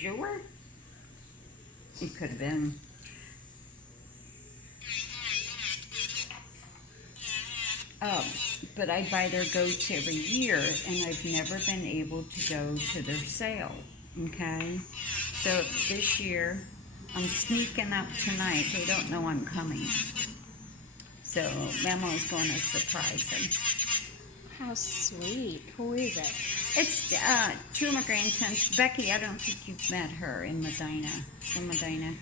sure? It could have been. But I buy their goats every year, and I've never been able to go to their sale, okay? So this year, I'm sneaking up tonight. They don't know I'm coming. So Memo's going to surprise them. How sweet. Who is it? It's two of my grandsons. Becky, I don't think you've met her in Medina, from Medina.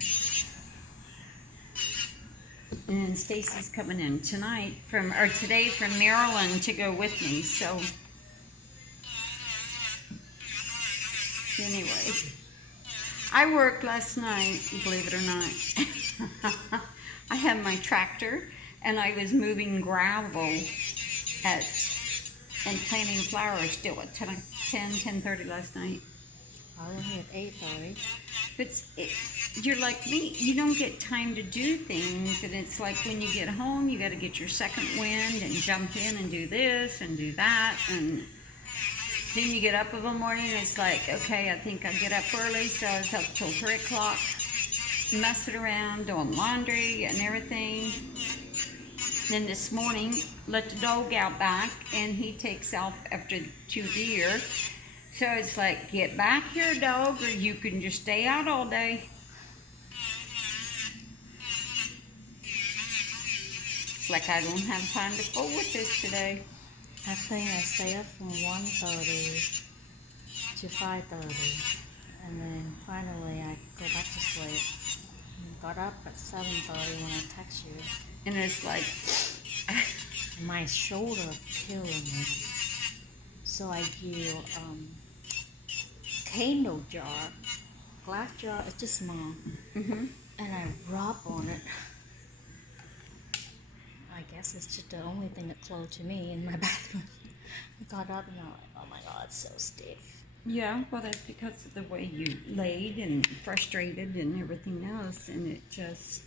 And Stacy's coming in tonight today from Maryland to go with me. So anyway, I worked last night, believe it or not. I had my tractor and I was moving gravel and planting flowers still at 10:30 last night. I was here at 8:30. But you're like me, you don't get time to do things, and it's like when you get home, you got to get your second wind and jump in and do this and do that, and then you get up in the morning, and it's like, okay, I think I'll get up early, so I was up till 3 o'clock, messing around, doing laundry and everything. Then this morning, let the dog out back, and he takes off after 2 deer. So it's like, get back here, dog, or you can just stay out all day. It's like I don't have time to fool with this today. I think I stay up from 1:30 to 5:30, and then finally I go back to sleep. Got up at 7:30 when I text you. And it's like, my shoulder killing me. So I use candle jar, glass jar, it's just small, and I rub on it. I guess it's just the only thing that close to me in my bathroom. I got up and I'm like, oh my god, it's so stiff. yeah, well, that's because of the way you laid and frustrated and everything else, and it just,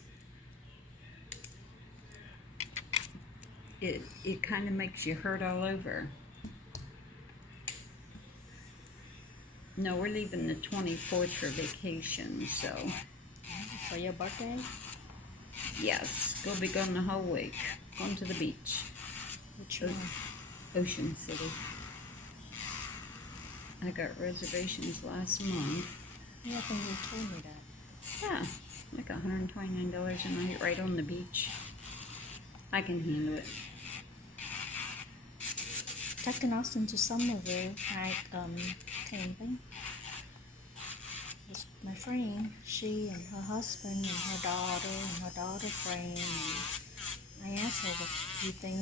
it kind of makes you hurt all over. No, we're leaving the 24th for vacation, so. For your birthday? Yes, we'll be gone the whole week. Going to the beach. Which one? Ocean City. I got reservations last month. Yeah, I think you told me that. Yeah, like $129 a night right on the beach. I can handle it. Taking us into Somerville, like camping. With my friend, she and her husband and her daughter friend. And I asked her, what do you think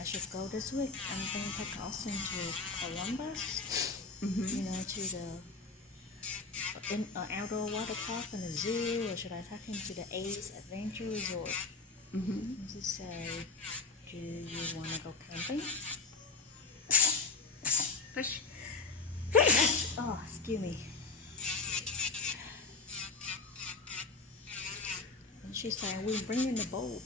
I should go this week? I'm thinking take Austin to Columbus, you know, to the outdoor water park and the zoo, or should I take him to the Ace Adventure Resort? And she said, do you want to go camping? Push. Oh, excuse me. And she said, we bring in the boat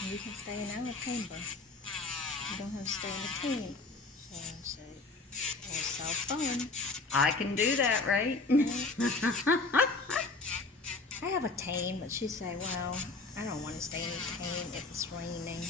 and we can stay in our camper. You don't have to stay in the tent. So I said, well, sounds fun. I can do that, right? I have a tent, but she said, well, I don't want to stay in the tent if it's raining.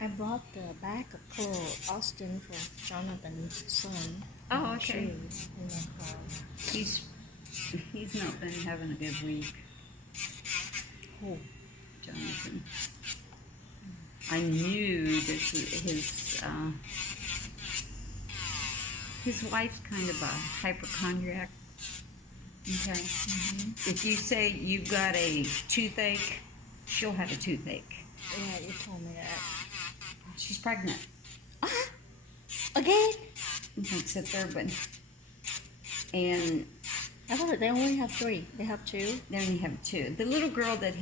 I brought the bag of clothes Austin for Jonathan's son. Oh, okay. Shoes in the car. He's not been having a good week. Who? Jonathan. I knew that his wife's kind of a hypochondriac. Okay. If you say you've got a toothache, she'll have a toothache. Yeah, you told me that. She's pregnant. Again? That's a third one. And I thought they only have 3. They have 2. they only have 2. The little girl that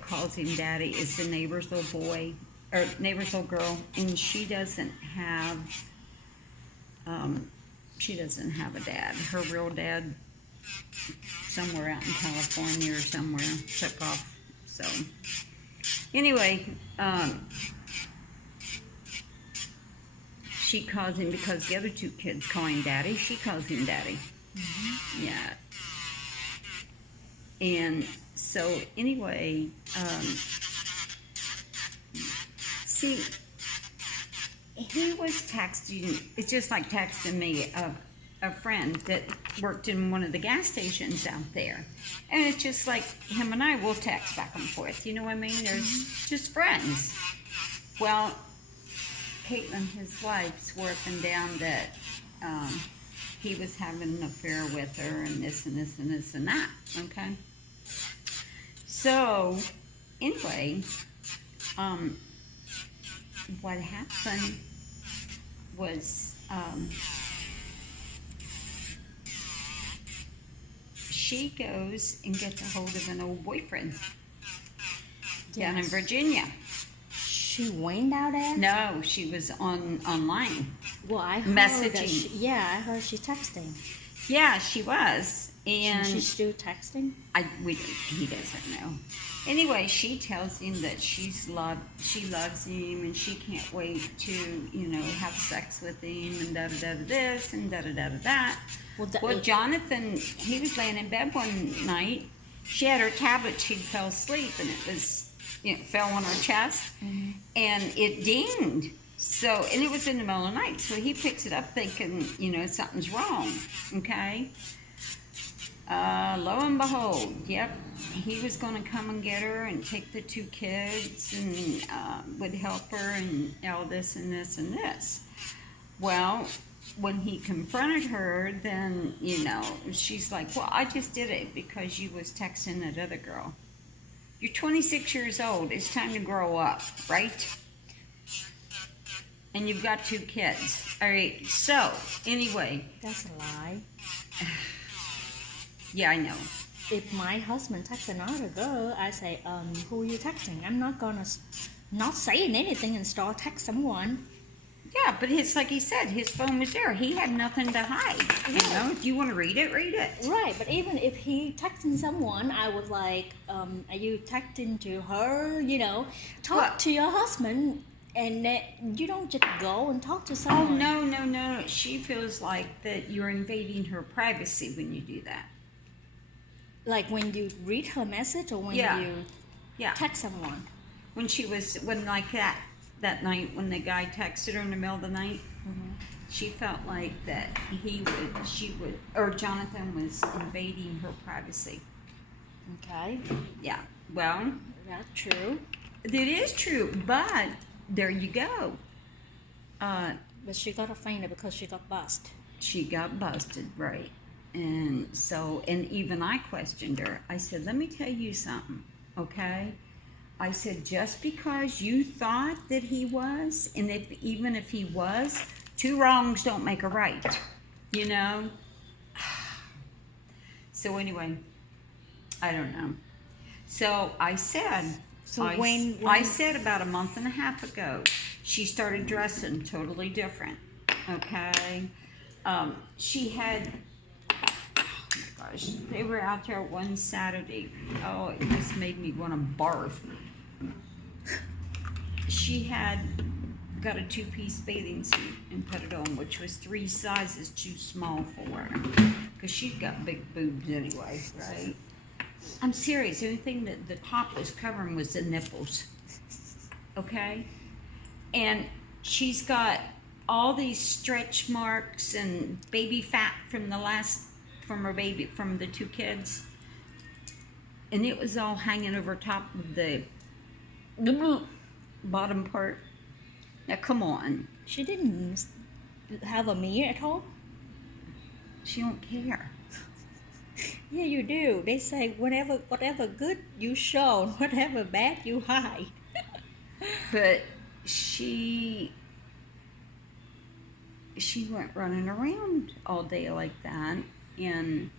calls him daddy is the neighbor's little boy. or neighbor's little girl, and she doesn't have a dad. Her real dad, somewhere out in California or somewhere, took off. So anyway, she calls him, because the other two kids call him daddy, she calls him daddy. Mm-hmm. Yeah. And so anyway, see, he was texting, it's just like texting me a friend that worked in one of the gas stations out there. And it's just like him and I will text back and forth. You know what I mean? There's just friends. Well, Caitlin, his wife, swore up and down that he was having an affair with her and this and this and this and that. Okay? So, anyway, what happened was she goes and gets a hold of an old boyfriend down in Virginia. She went out there? No, she was online. Well, I heard messaging. I heard she texting. Yeah, she was. And she's still texting? He doesn't know. Anyway, she tells him that she loves him and she can't wait to, have sex with him and da-da-da-da this and da-da-da-da that. Well, Jonathan, he was laying in bed one night. She had her tablet, she fell asleep, and it fell on her chest, mm-hmm. and it dinged. So, and it was in the middle of the night, so he picks it up thinking, something's wrong, okay? Lo and behold, yep, he was going to come and get her and take the two kids and would help her and all this and this and this. Well, when he confronted her, then, she's like, well, I just did it because you was texting that other girl. You're 26 years old. It's time to grow up, right? And you've got two kids. All right, so, anyway. That's a lie. Yeah, I know. If my husband texts another girl, I say, who are you texting? I'm not gonna not saying anything and start text someone. Yeah, but it's like he said, his phone was there. He had nothing to hide. Right. If you want to read it, read it. Right, but even if he texting someone, I would like, are you texting to her? Talk to your husband, and you don't just go and talk to someone. Oh, no. She feels like that you're invading her privacy when you do that. Like when you read her message or when you text someone? When like that night when the guy texted her in the middle of the night, mm-hmm. She felt like that or Jonathan was invading her privacy. Okay. Yeah, well. That's true. It is true, but there you go. But she got offended because she got busted. She got busted, right. And so, and even I questioned her. I said, let me tell you something, okay? I said, just because you thought that he was, and even if he was, two wrongs don't make a right, So anyway, I don't know. So I said, I said about a month and a half ago, she started dressing totally different, okay? She had, oh my gosh, they were out there one Saturday. Oh, it just made me want to barf. She had got a two-piece bathing suit and put it on, which was 3 sizes too small for her, because she's got big boobs anyway, right? I'm serious. The only thing that the top was covering was the nipples, okay? And she's got all these stretch marks and baby fat from the 2 kids, and it was all hanging over top of the bottom part. Now come on. She didn't have a mirror at home? She don't care. Yeah, you do. They say whatever good you show, whatever bad you hide. But she went running around all day like that and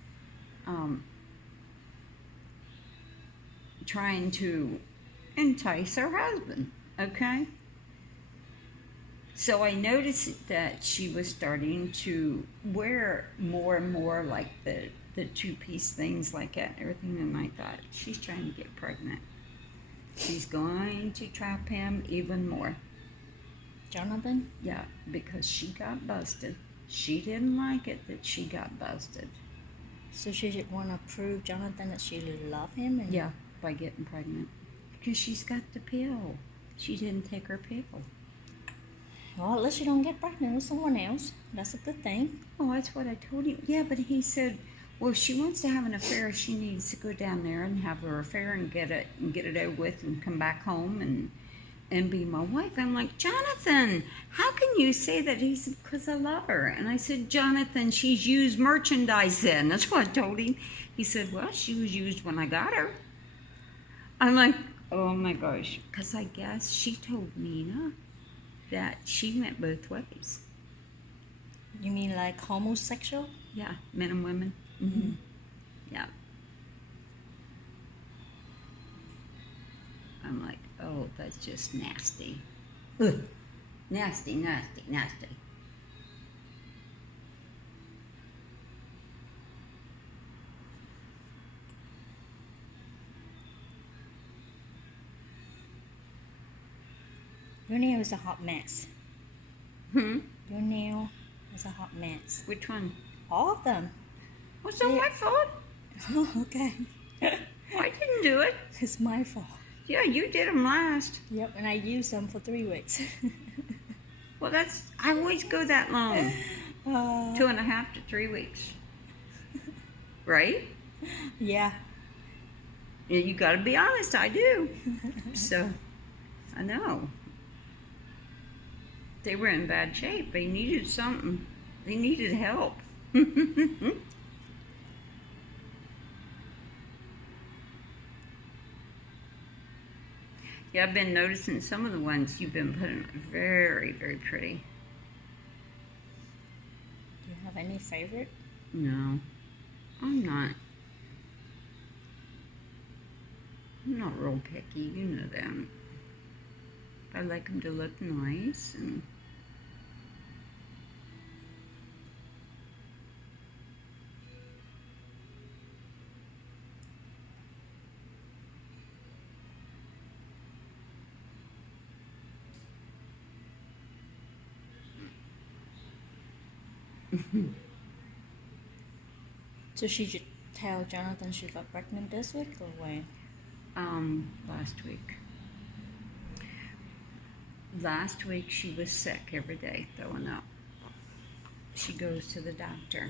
trying to entice her husband, Okay? So I noticed that she was starting to wear more and more like the two-piece things like that and everything, and I thought, she's trying to get pregnant. She's going to trap him even more. Jonathan? Yeah, because she got busted. She didn't like it that she got busted. So she should want to prove Jonathan that she love him? And Yeah, by getting pregnant. Because she's got the pill. She didn't take her pill. Well, at least she don't get pregnant with someone else. That's a good thing. Oh, that's what I told him. Yeah, but he said, well, if she wants to have an affair, she needs to go down there and have her affair and get it over with and come back home and be my wife. I'm like, Jonathan, how can you say that? He said, because I love her. And I said, Jonathan, she's used merchandise then. That's what I told him. He said, well, she was used when I got her. I'm like, oh my gosh. Because I guess she told Nina that she went both ways. You mean like homosexual? Yeah, men and women. Mm-hmm. Yeah. I'm like, oh, that's just nasty. Ugh. Nasty, nasty, nasty. Your nail is a hot mess. Hmm? Your nail is a hot mess. Which one? All of them. Was that my fault? Oh, okay. I didn't do it. It's my fault. Yeah, you did them last. Yep, and I used them for 3 weeks. Well, I always go that long. 2.5 to 3 weeks. Right? Yeah. Yeah, you got to be honest, I do. So, I know. They were in bad shape. They needed something. They needed help. Yeah, I've been noticing some of the ones you've been putting very, very pretty. Do you have any favorite? No, I'm not. I'm not real picky, you know that. I like them to look nice and So she should tell Jonathan she got pregnant this week or when? last week. Last week she was sick every day, throwing up. She goes to the doctor.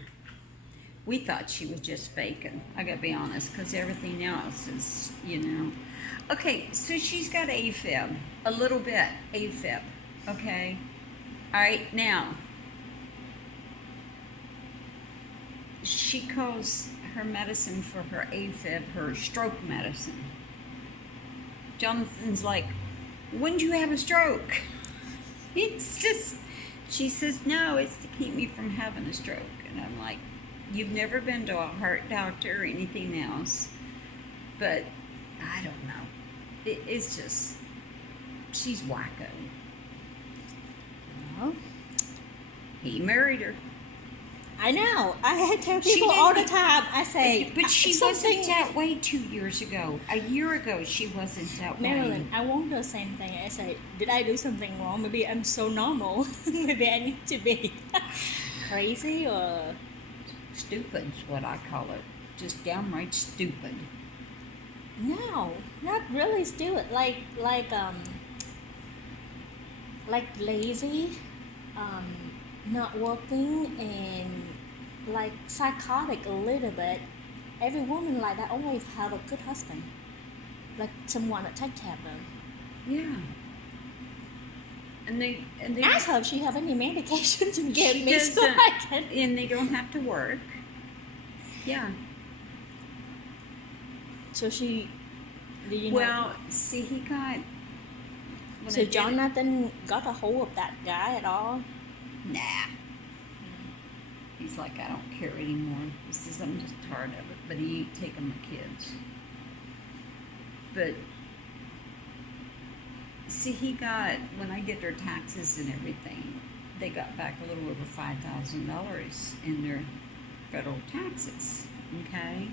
We thought she was just faking, I gotta be honest, because everything else is, you know. Okay, so she's got AFib, a little bit AFib, okay? All right, now, she calls her medicine for her AFib her stroke medicine. Jonathan's like, when did you have a stroke? It's just, she says, no, it's to keep me from having a stroke. And I'm like, you've never been to a heart doctor or anything else. But I don't know. It's just, she's wacko. Oh. He married her. I know. I tell people all the time. I say, but she wasn't that way 2 years ago. A year ago, she wasn't that way. Marilyn, I won't do the same thing. I say, did I do something wrong? Maybe I'm so normal. Maybe I need to be crazy or stupid is what I call it. Just downright stupid. No, not really stupid. Like lazy. Not working and like psychotic a little bit. Every woman like that always have a good husband, like someone that take care of them. Yeah. And they ask her if she have any medication to give she me so I can. And they don't have to work. Yeah. So she, do you know? Well, see, he got. So Jonathan got a hold of that guy at all? Nah. He's like, I don't care anymore. He says, I'm just tired of it. But he ain't taking my kids. But See, he got, when I did their taxes and everything, they got back a little over $5,000 in their federal taxes, okay?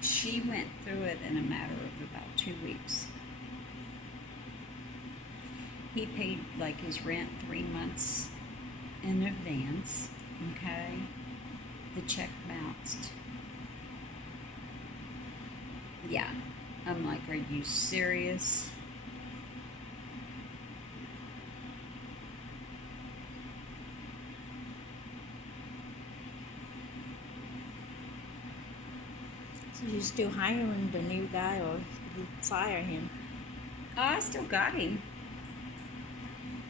She went through it in a matter of about 2 weeks. He paid like his rent 3 months in advance, okay? The check bounced. Yeah, I'm like, are you serious? So you still hiring the new guy, or you fire him? Oh, I still got him.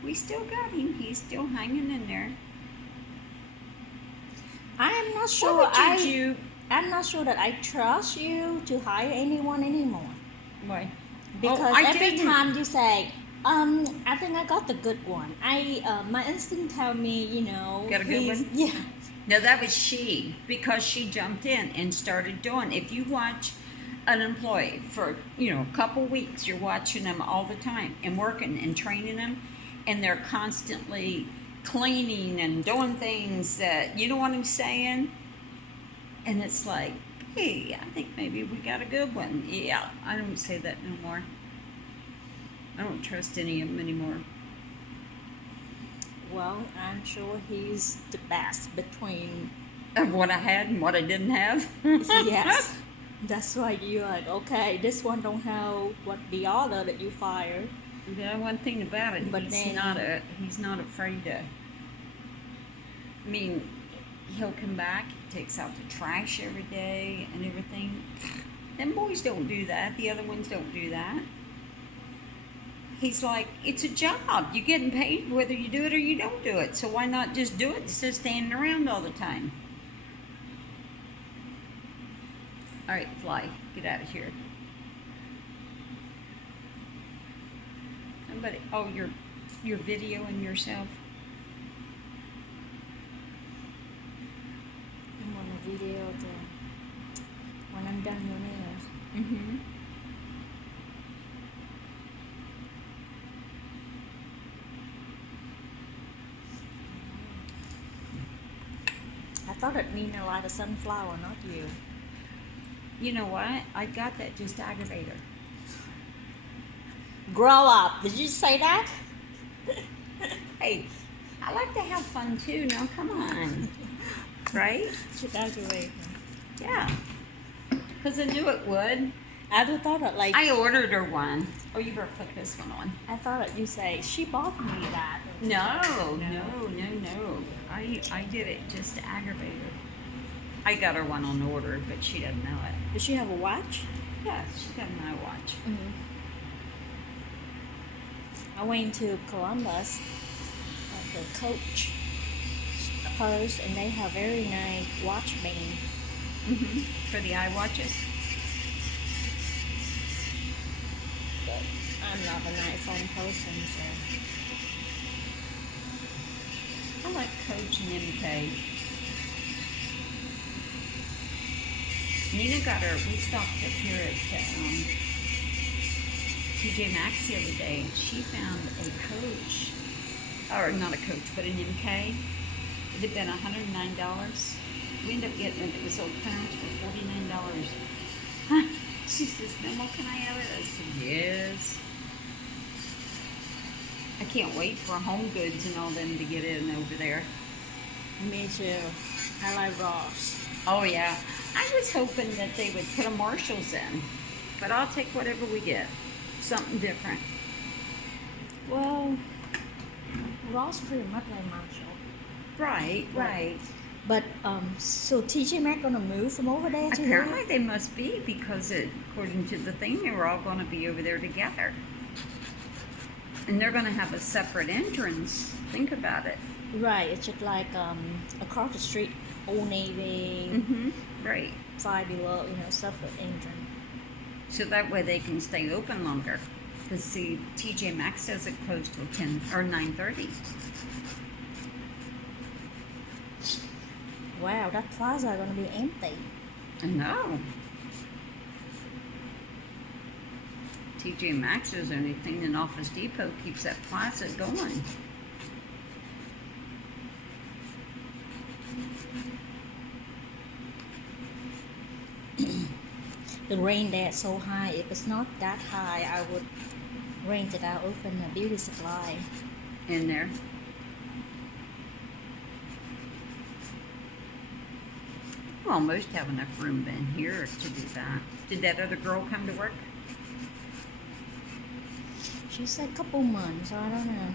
We still got him. He's still hanging in there. I am not sure. What would you do? I'm not sure that I trust you to hire anyone anymore. Why? Because I every didn't. time you say, I think I got the good one. My instinct tell me, Got a good one? Yeah. No, that was she, because she jumped in and started doing. If you watch an employee for, a couple weeks, you're watching them all the time and working and training them, and they're constantly cleaning and doing things that, you know what I'm saying? And it's like, hey, I think maybe we got a good one. Yeah, I don't say that no more. I don't trust any of them anymore. Well, I'm sure he's the best between. Of what I had and what I didn't have. Yes. That's why you're like, okay, this one don't have what the other that you fired. Yeah, one thing about it, But he's then- he's not afraid to. I mean, he'll come back, he takes out the trash every day and everything. Them boys don't do that. The other ones don't do that. He's like, it's a job. You're getting paid whether you do it or you don't do it. So why not just do it instead of standing around all the time? All right, Fly, get out of here. Somebody, oh, you're videoing yourself? I'm gonna video when I'm done your nails. Mm-hmm. I thought it meant like a sunflower, not you. You know what? I got that just to aggravate her. Grow up. Did you say that? Hey, I like to have fun too. Now, come on. Right? Should aggravate her. Yeah. Because I knew it would. I just thought that like I ordered her one. Oh, you better put this one on. I thought that you say she bought me that. No. I did it just to aggravate her. I got her one on order, but she doesn't know it. Does she have a watch? Yeah, she got my watch. Mm-hmm. I went to Columbus at the Coach Post, and they have very nice watch band. Mm-hmm. For the eye watches. But I'm not an iPhone person, so. I like Coach and MK. Nina got her, we stopped up here at TJ Maxx the other day, and she found a Coach, or not a Coach, but an MK. It had been $109. We ended up getting it. It was sold clearance for $49. She says, "Mama, can I have it?" I said, "Yes." I can't wait for Home Goods and all them to get in over there. Me too. I like Ross. Oh yeah, I was hoping that they would put a Marshalls in, but I'll take whatever we get. Something different. Well, Ross pretty much like Marshall. Right, right. But so TJ Maxx gonna move from over there to Apparently here? they must be, because according to the thing, they were all going to be over there together. And they're going to have a separate entrance. Think about it. Right. It's just like across the street, Old Navy, Mm-hmm. Right. Five Below, separate entrance. So that way they can stay open longer. Because see, TJ Maxx doesn't close till 10 or 9:30. Wow, that plaza gonna be empty. I know. TJ Maxx's or anything, and Office Depot keeps that closet going. The rain there so high. If it's not that high, I would rent it out, open a beauty supply. In there. We almost have enough room in here to do that. Did that other girl come to work? She said a couple months, I don't know.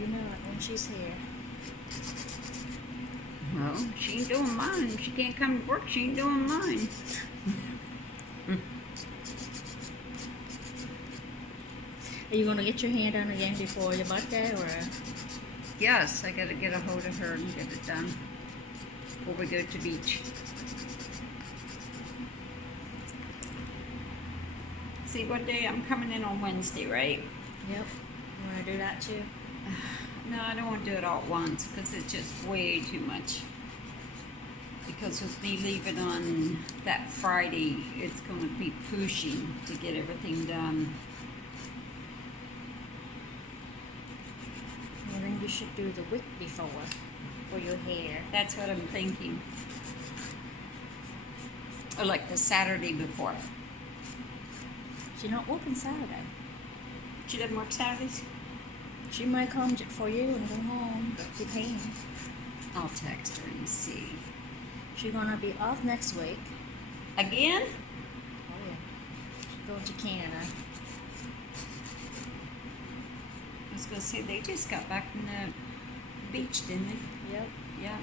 You know it when she's here. Well, she ain't doing mine. If she can't come to work, she ain't doing mine. Are you going to get your hair done again before your birthday, or? Yes, I gotta get a hold of her and get it done before we go to the beach. See what day? I'm coming in on Wednesday, right? Yep. You want to do that too? No, I don't want to do it all at once because it's just way too much. Because with me leaving on that Friday, it's going to be pushing to get everything done. Well, then you should do the week before for your hair. That's what I'm thinking. Or like the Saturday before. She's not working Saturday. She doesn't work Saturdays? She might come for you and go home, but depends. I'll text her and see. She's gonna be off next week. Again? Oh yeah. She's going to Canada. I was going to say, they just got back from the beach, didn't they? Yep. Yeah.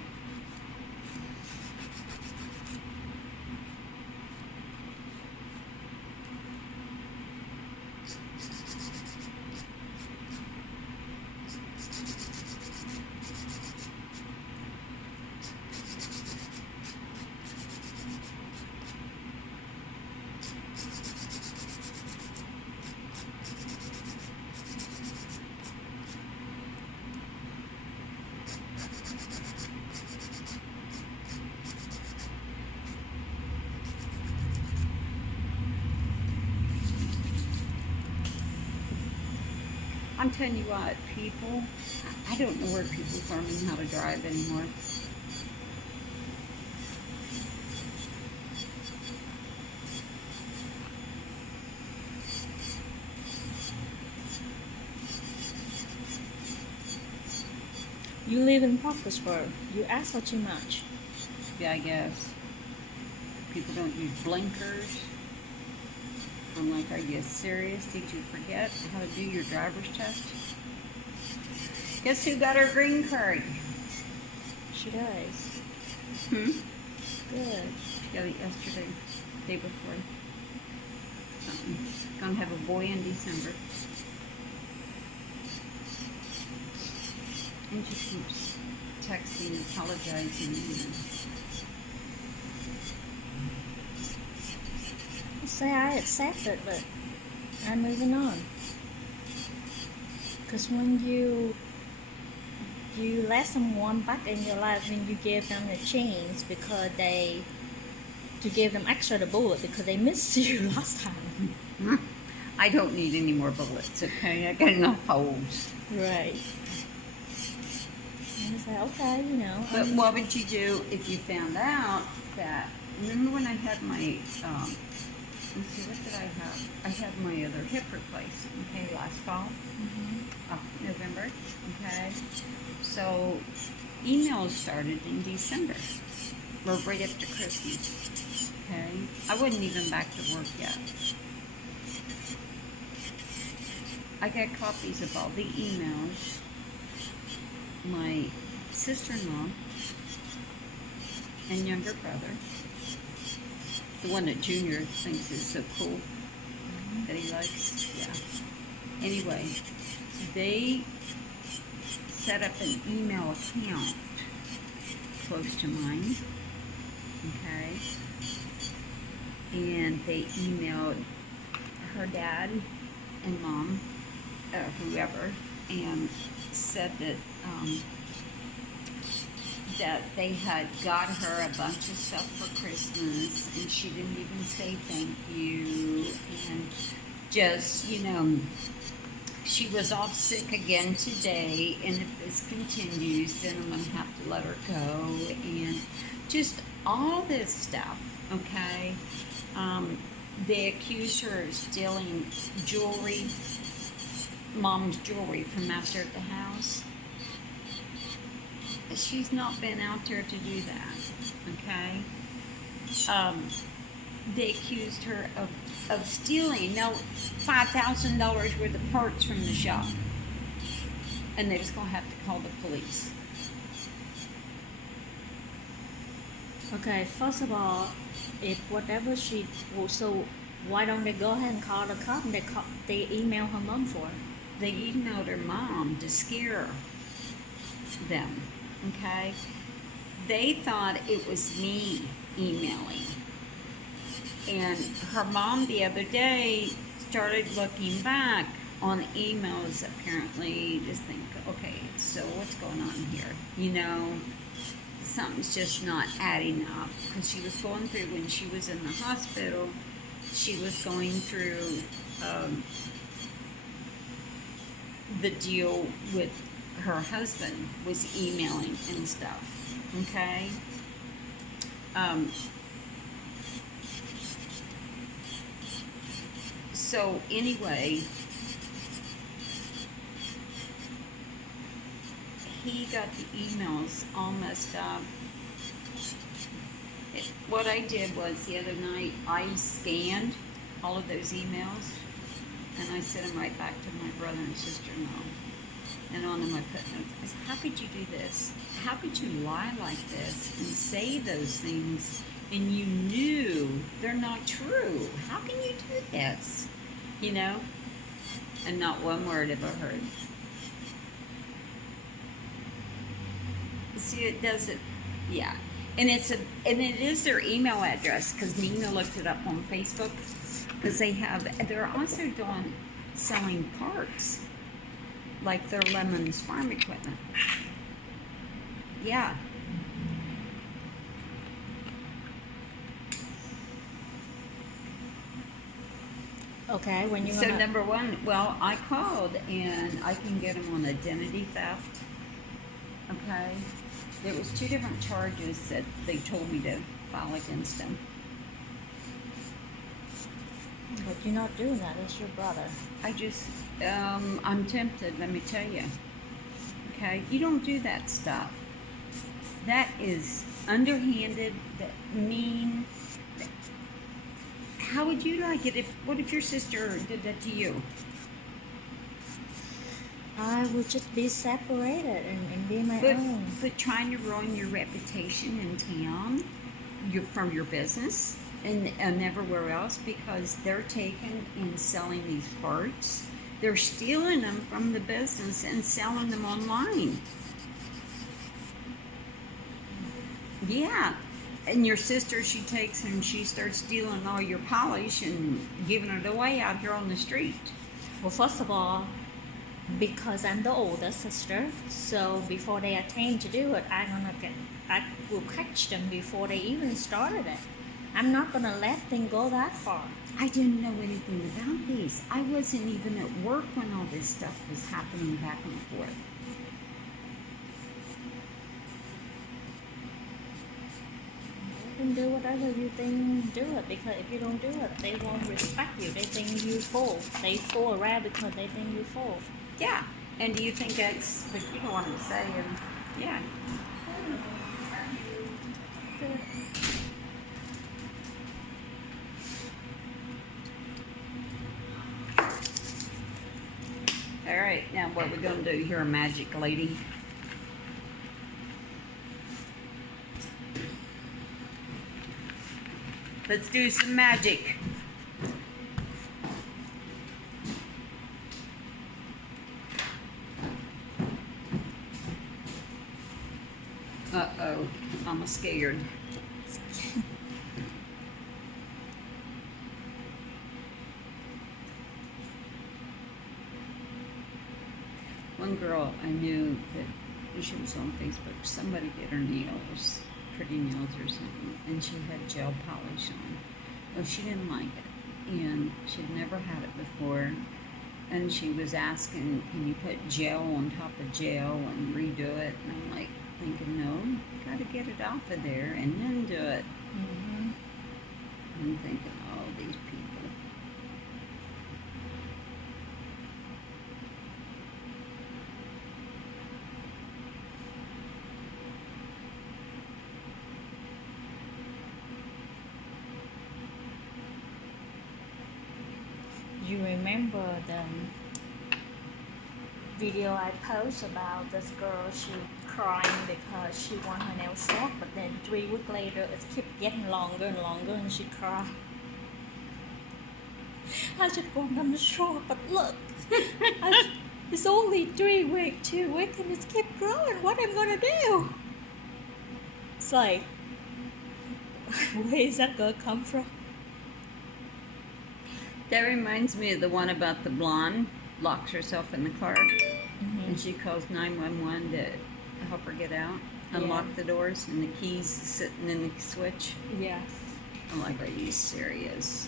I'm telling you what, people, I don't know where people's learning how to drive anymore. You live in Parkersburg. You ask for too much. Yeah, I guess. People don't use blinkers. I'm like, are you serious? Did you forget how to do your driver's test? Guess who got her green card? She does. Hmm? Good. She got it yesterday, day before. Something. Gonna have a boy in December. And she keeps texting, apologizing. Say I accept it, but I'm moving on. Because when you let someone back in your life, when you give them a chance because to give them extra the bullet because they missed you last time. I don't need any more bullets, okay? I got enough holes. Right. And it's like, okay, you know. But what would you do if you found out that, remember when I had my, let's see, what did I have? I had my other hip replaced, okay, last fall, November, okay? So, emails started in December, or right after Christmas, okay? I wasn't even back to work yet. I got copies of all the emails. My sister-in-law and younger brother, the one that Junior thinks is so cool, that he likes, yeah. Anyway, they set up an email account close to mine, okay? And they emailed her dad and mom, whoever, and said that that they had got her a bunch of stuff for Christmas, and she didn't even say thank you, and just, she was off sick again today, and if this continues, then I'm going to have to let her go, and just all this stuff, okay? They accused her of stealing jewelry, Mom's jewelry from out there at the house. She's not been out there to do that, okay? They accused her of stealing, $5,000 worth of parts from the shop. And they're just going to have to call the police. Okay, first of all, if whatever so why don't they go ahead and call the cop? They email her mom for it. They emailed her mom to scare them, okay? They thought it was me emailing. And her mom the other day started looking back on emails, apparently, just think, okay, so what's going on here? Something's just not adding up. Because she was going through, when she was in the hospital, she was going through the deal with her husband, was emailing and stuff, okay? So anyway, he got the emails all messed up. What I did was the other night, I scanned all of those emails and I sent them right back to my brother and sister-in-law. And on them I put notes. I said, how could you do this? How could you lie like this and say those things and you knew they're not true? How can you do this? And not one word have I heard. See, it does it, yeah. And it is their email address, because Nina looked it up on Facebook, because they're also selling parts, like their Lemon's farm equipment. Yeah. Okay, when you So number one, well, I called and I can get them on identity theft. Okay, there was 2 different charges that they told me to file against them. But you're not doing that. It's your brother. I'm tempted. Let me tell you. Okay, you don't do that stuff. That is underhanded. That mean. How would you like it what if your sister did that to you? I would just be separated and be my own. But trying to ruin your reputation in town, from your business and everywhere else, because they're taking and selling these parts. They're stealing them from the business and selling them online. Yeah. And your sister, she takes and she starts stealing all your polish and giving it away out here on the street. Well, first of all, because I'm the older sister, so before they attain to do it, I will catch them before they even started it. I'm not gonna let them go that far. I didn't know anything about these. I wasn't even at work when all this stuff was happening back and forth. You can do whatever you think, do it, because if you don't do it, they won't respect you. They think you fool. They fool around because they think you fool. Yeah, and do you think that's what you don't want to say? And yeah. All right, now what we're going to do here, magic lady. Let's do some magic. Uh-oh, I'm scared. One girl I knew that she was on Facebook. Somebody did her nails, pretty nails or something, and she had gel polish on. Well, she didn't like it, and she'd never had it before. And she was asking, can you put gel on top of gel and redo it? And I'm like thinking, no, you got to get it off of there and then do it. Mm-hmm. I'm thinking, oh, these people. You remember the video I posted about this girl? She crying because she want her nails short, but then 3 weeks later it kept getting longer and longer, and she cried. I just want them short, but look, it's only 3 weeks, 2 weeks, and it's keep growing. What am I gonna do? It's like, where is that girl come from? That reminds me of the one about the blonde locks herself in the car, and she calls 911 to help her get out, unlock the doors, and the keys sitting in the switch. Yeah. I'm like, are you serious?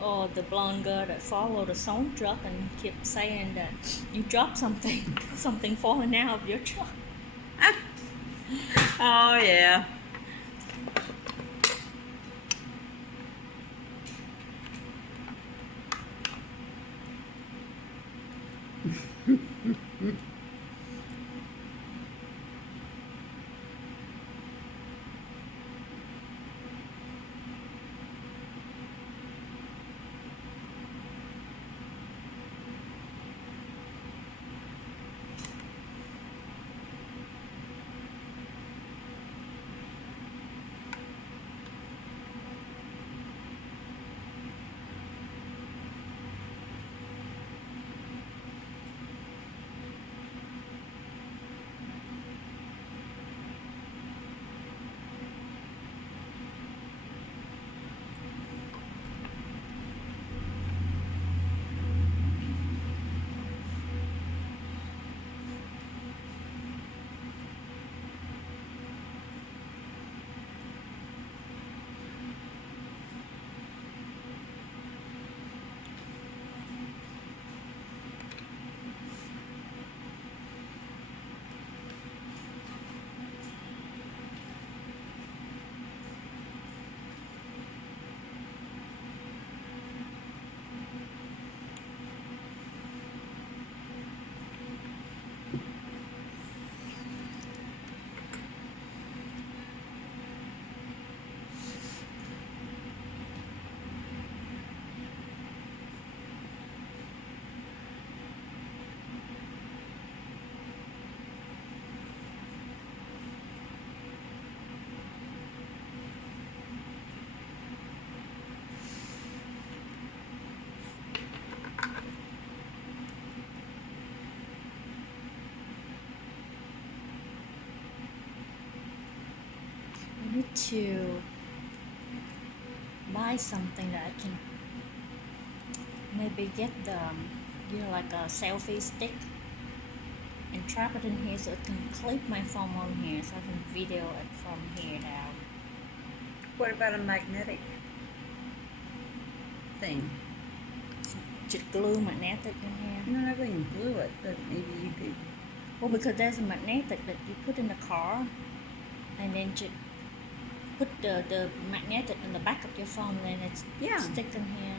Or the blonde girl that followed the sound truck and kept saying that you dropped something, something falling out of your truck. Oh, yeah. I need to buy something that I can maybe get the, like a selfie stick and trap it in here so it can clip my phone on here so I can video it from here now. What about a magnetic thing? Just glue magnetic in here. You don't have to glue it, but maybe you could. Well, because there's a magnetic that you put in the car, and then just put the magnetic in the back of your phone, and it's stick in here.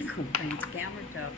Go find the camera cup.